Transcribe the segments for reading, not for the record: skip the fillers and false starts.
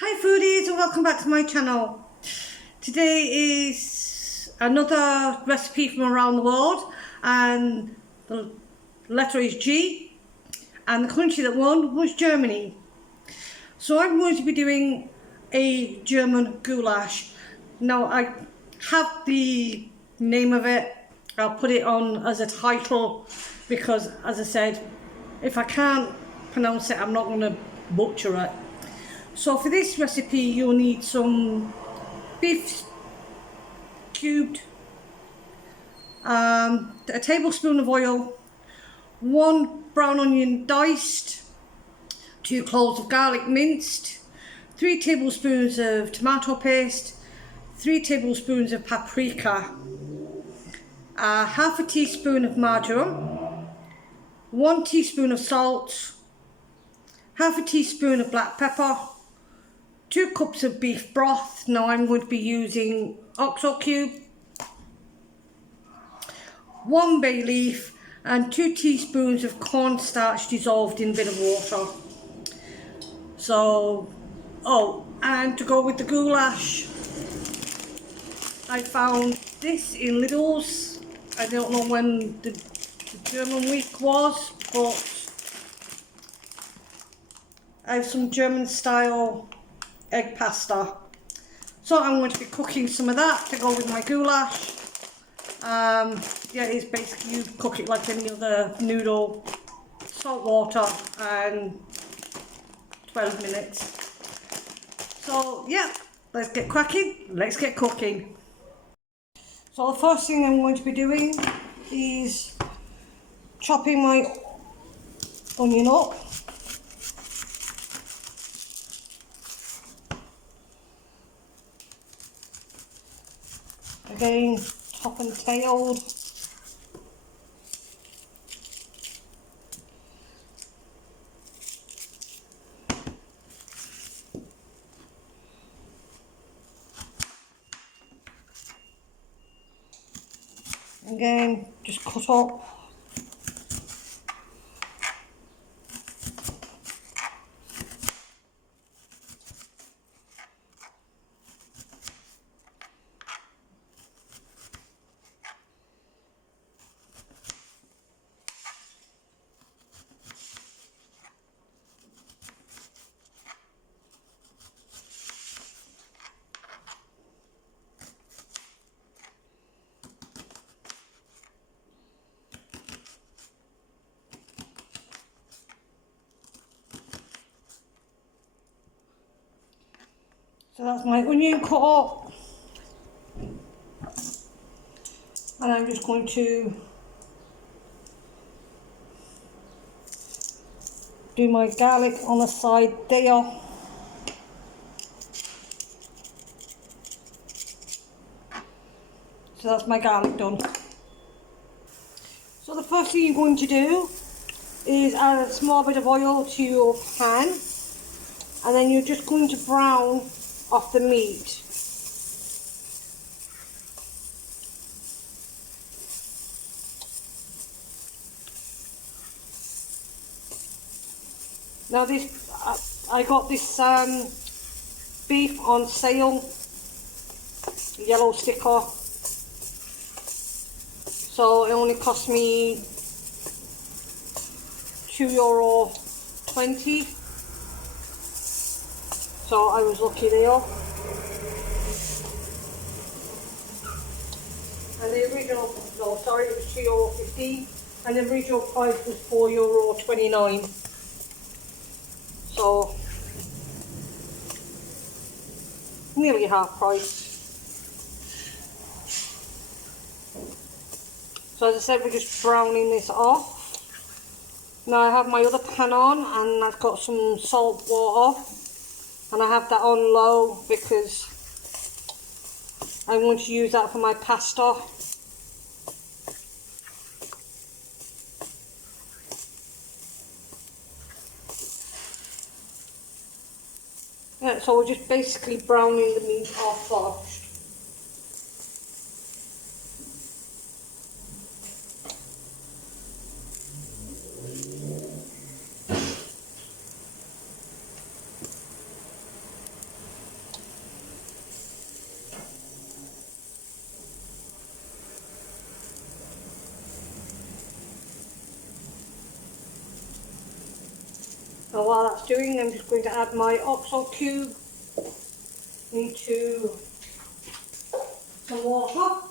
Hi foodies and welcome back to my channel. Today is another recipe from around the world and the letter is G and the country that won was Germany. So I'm going to be doing a German goulash. Now I have the name of it, I'll put it on as a title because as I said, if I can't pronounce it I'm not going to butcher it. So for this recipe you'll need some beef cubed, a tablespoon of oil, 1 brown onion diced, 2 cloves of garlic minced, 3 tablespoons of tomato paste, 3 tablespoons of paprika, half a teaspoon of marjoram, 1 teaspoon of salt, half a teaspoon of black pepper, 2 cups of beef broth. Now I'm going to be using oxo cube, 1 bay leaf and 2 teaspoons of cornstarch dissolved in a bit of water. So, and to go with the goulash, I found this in Lidl's. I don't know when the German week was, but I have some German style egg pasta. So I'm going to be cooking some of that to go with my goulash. Yeah, it's basically you cook it like any other noodle, salt water and 12 minutes. So yeah, let's get cracking, let's get cooking. So the first thing I'm going to be doing is chopping my onion up. Again, top and tailed. Again, just cut up. So that's my onion cut up, and I'm just going to do my garlic on the side there. So that's my garlic done. So the first thing you're going to do is add a small bit of oil to your pan, and then you're just going to brown off the meat. Now this, I got this beef on sale, yellow sticker, so it only cost me €2.20, so I was lucky there. And the original, no sorry, it was €3.50, and the original price was €4.29. So nearly half price. So as I said, we're just browning this off. Now I have my other pan on and I've got some salt water, and I have that on low because I want to use that for my pasta. Yeah, so we're just basically browning the meat off first. doing, I'm just going to add my oxo cube into some water.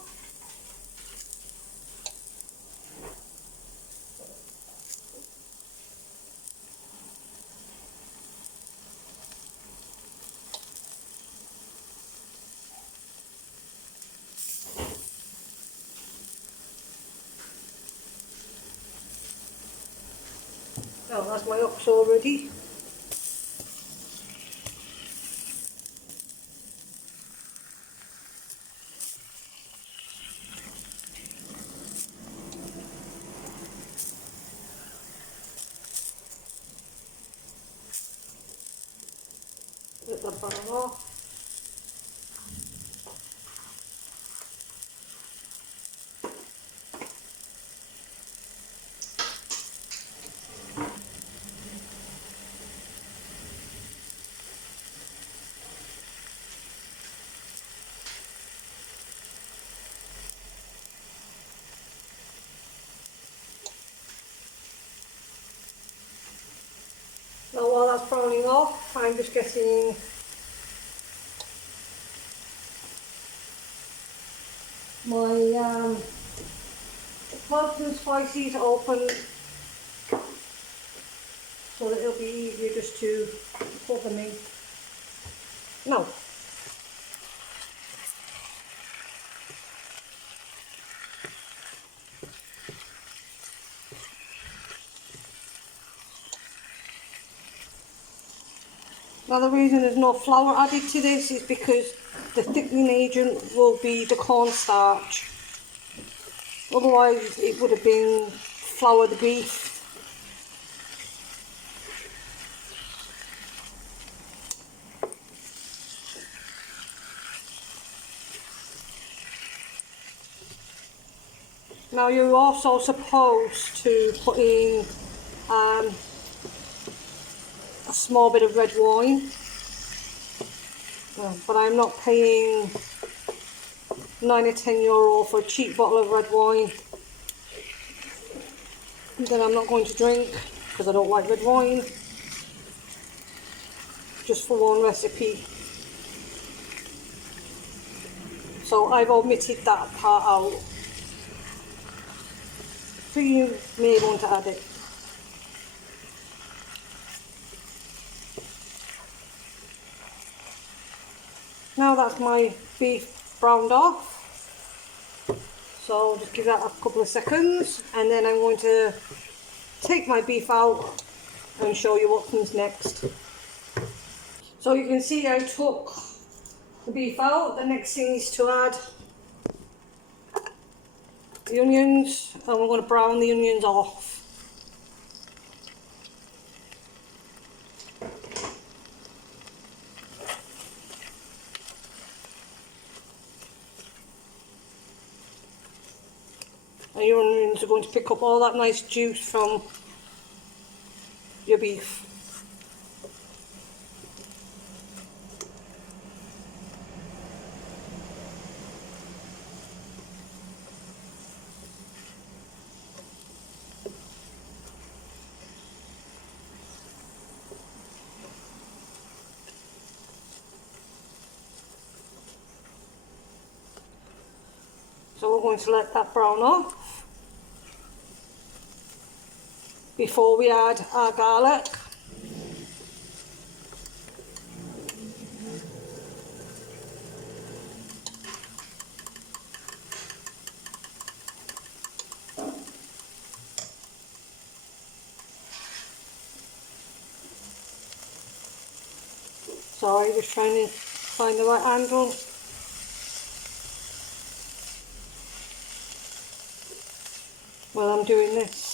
Now that's my oxo ready. Let that burn off. Now while that's browning off, I'm just getting my herbs and spices open so that it'll be easier just to put them in. Now, the reason there's no flour added to this is because the thickening agent will be the cornstarch. Otherwise it would have been flour the beef. Now you're also supposed to put in a small bit of red wine, but I'm not paying €9 or €10 for a cheap bottle of red wine that I'm not going to drink because I don't like red wine, just for one recipe. So I've omitted that part out, so you may want to add it. Now that's my beef browned off, so just give that a couple of seconds and then I'm going to take my beef out and show you what comes next. So you can see I took the beef out. The next thing is to add the onions, and we're going to brown the onions off. And your onions are going to pick up all that nice juice from your beef. So we're going to let that brown off before we add our garlic. Sorry, just trying to find the right angle. While I'm doing this.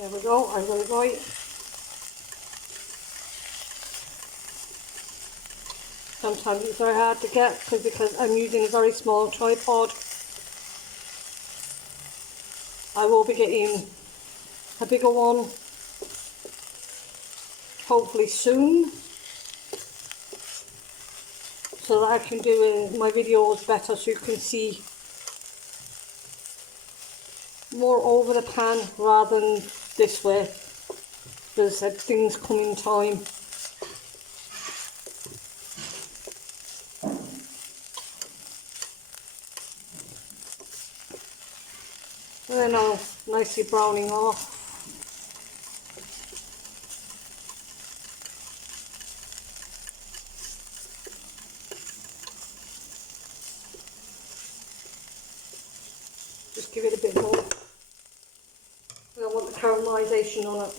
There we go, I've got it right. Sometimes it's very hard to get because I'm using a very small tripod. I will be getting a bigger one hopefully soon, so that I can do my videos better so you can see more over the pan rather than this way, because things come in time. And then I'll nicely browning off. Just give it a bit more. I want the caramelisation on it.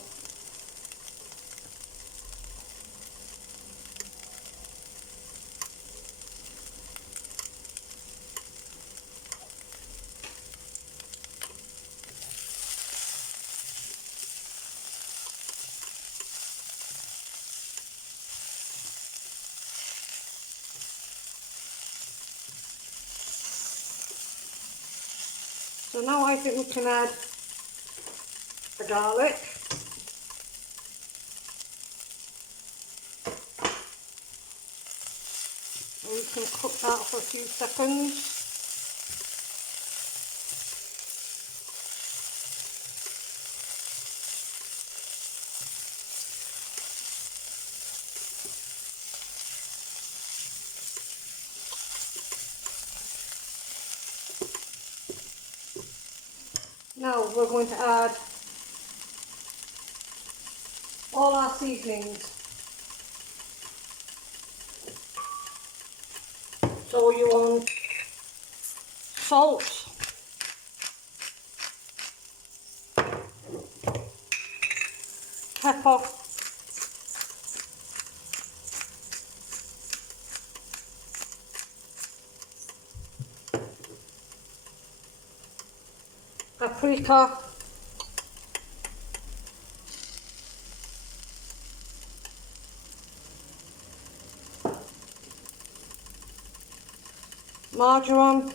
So now I think we can add the garlic. And we can cook that for a few seconds. Now we're going to add all our seasonings. So you want salt, pepper, paprika, marjoram,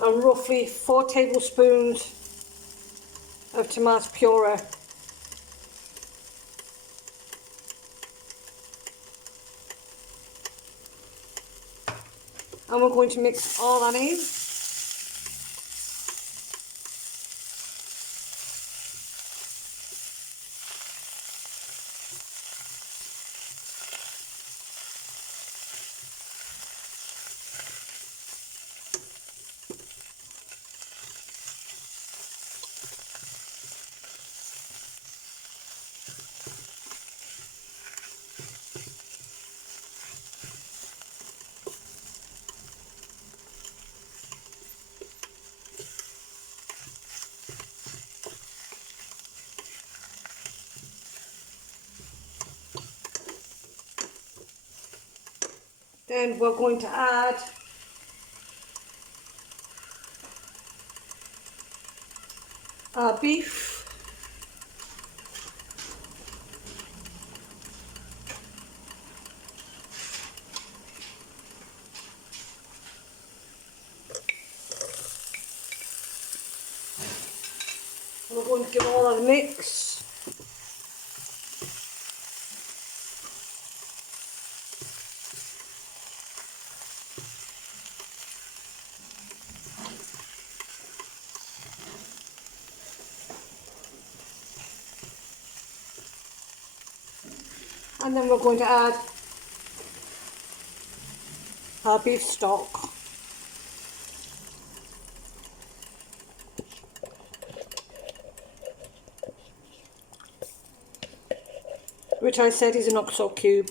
and roughly 4 tablespoons of tomato puree. And we're going to mix all that in. Then we're going to add our beef. We're going to give all that a mix. And then we're going to add our beef stock. Which I said is an oxo cube.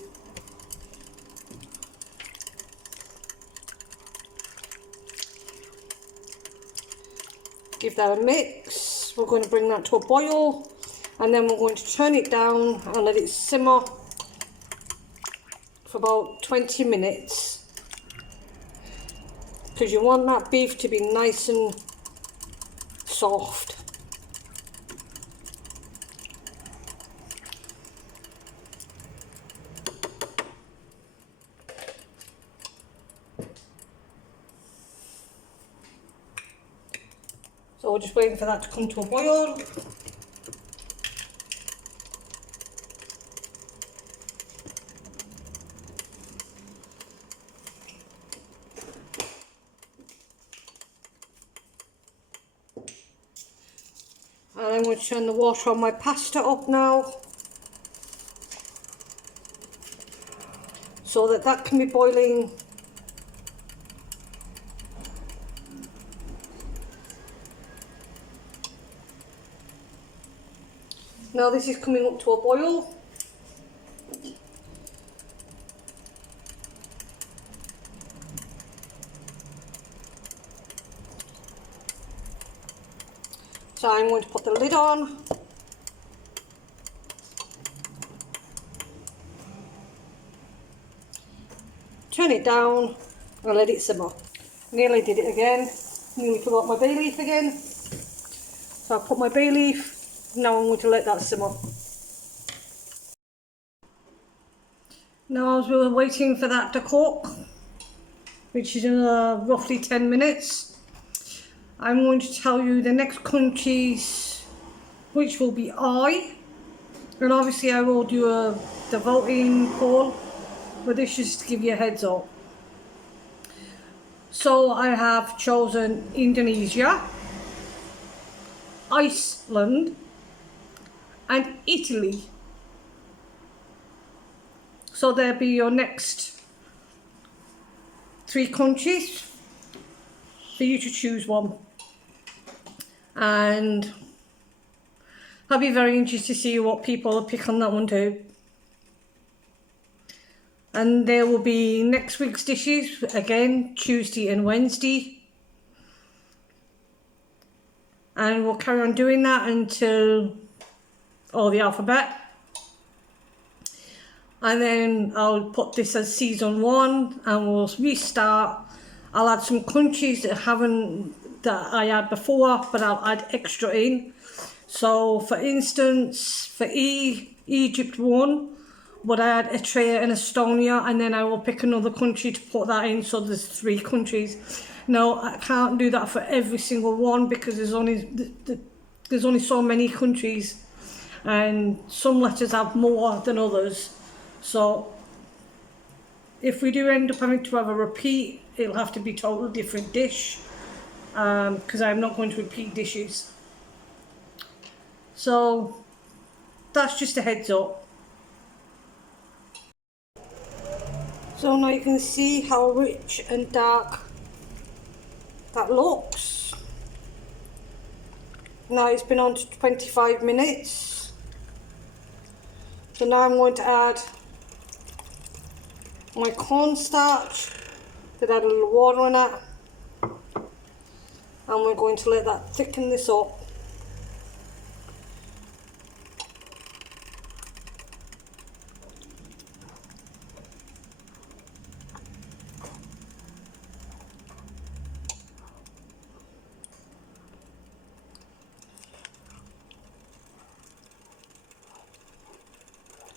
Give that a mix. We're going to bring that to a boil, and then we're going to turn it down and let it simmer for about 20 minutes, because you want that beef to be nice and soft. So we're just waiting for that to come to a boil. going to turn the water on my pasta up now, so that that can be boiling. Now this is coming up to a boil. So I'm going to put the lid on. Turn it down and let it simmer. Nearly did it again. Nearly forgot my bay leaf again. So I put my bay leaf. Now I'm going to let that simmer. Now as we were waiting for that to cook, which is roughly 10 minutes, I'm going to tell you the next countries, which will be I. And obviously I will do the voting poll, but this is just to give you a heads up. So I have chosen Indonesia, Iceland and Italy. So there'll be your next 3 countries for you to choose one. And I'll be very interested to see what people pick on that one too. And there will be next week's dishes again, Tuesday and Wednesday. And we'll carry on doing that until all the alphabet. And then I'll put this as season 1 and we'll restart. I'll add some countries that I had before, but I'll add extra in. So for instance, for Egypt won, but I had Eritrea and Estonia, and then I will pick another country to put that in, so there's 3 countries. Now I can't do that for every single one because there's only so many countries, and some letters have more than others. So if we do end up having to have a repeat, it'll have to be a totally different dish, because I'm not going to repeat dishes. So that's just a heads up. So now you can see how rich and dark that looks. Now it's been on to 25 minutes. So now I'm going to add my cornstarch, that add a little water in it, and we're going to let that thicken this up.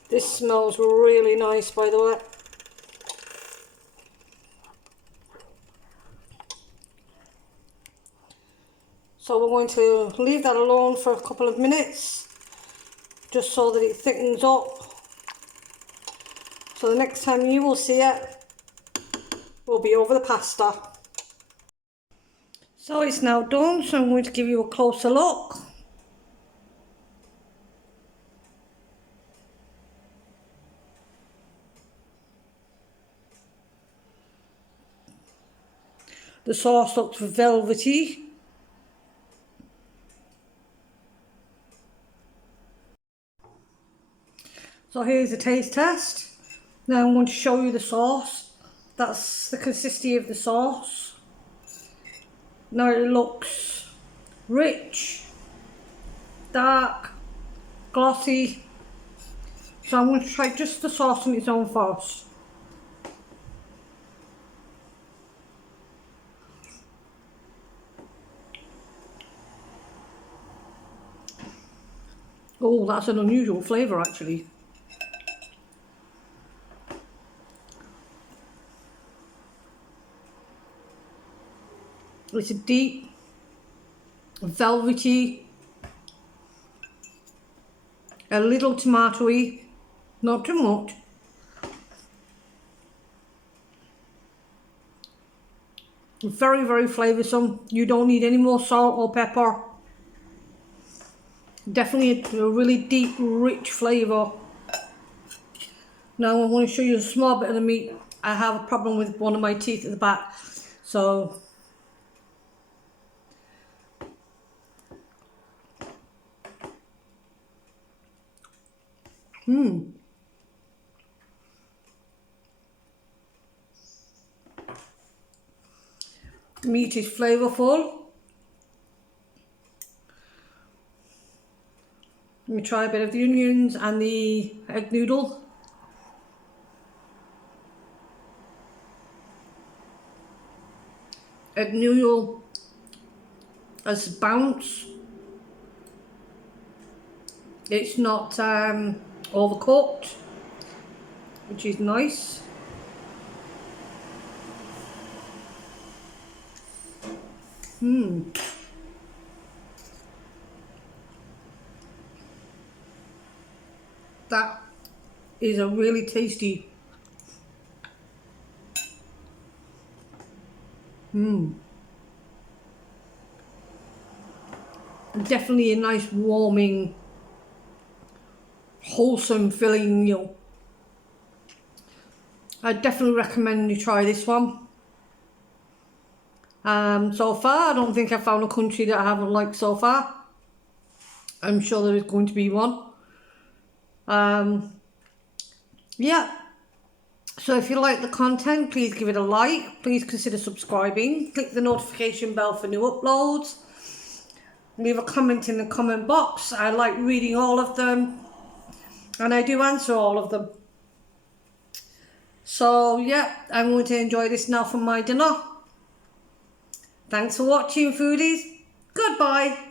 This smells really nice, by the way. So we're going to leave that alone for a couple of minutes, just so that it thickens up. So the next time you will see it, will be over the pasta. So it's now done, so I'm going to give you a closer look. The sauce looks velvety. So here's the taste test. Now I'm going to show you the sauce. That's the consistency of the sauce. Now it looks rich, dark, glossy. So I'm going to try just the sauce on its own first. Oh, that's an unusual flavour actually. It's a deep, velvety, a little tomatoey, not too much. Very, very flavoursome. You don't need any more salt or pepper. Definitely a really deep, rich flavour. Now I want to show you a small bit of the meat. I have a problem with one of my teeth at the back, so meat is flavourful. Let me try a bit of the onions and the egg noodle. Egg noodle has bounce. It's not overcooked, which is nice. That is a really tasty. Definitely a nice warming, wholesome filling meal. I definitely recommend you try this one. So far, I don't think I've found a country that I haven't liked so far. I'm sure there is going to be one. Yeah. So if you like the content, please give it a like. Please consider subscribing. Click the notification bell for new uploads. Leave a comment in the comment box. I like reading all of them, and I do answer all of them. So yeah, I'm going to enjoy this now for my dinner. Thanks for watching, foodies. Goodbye.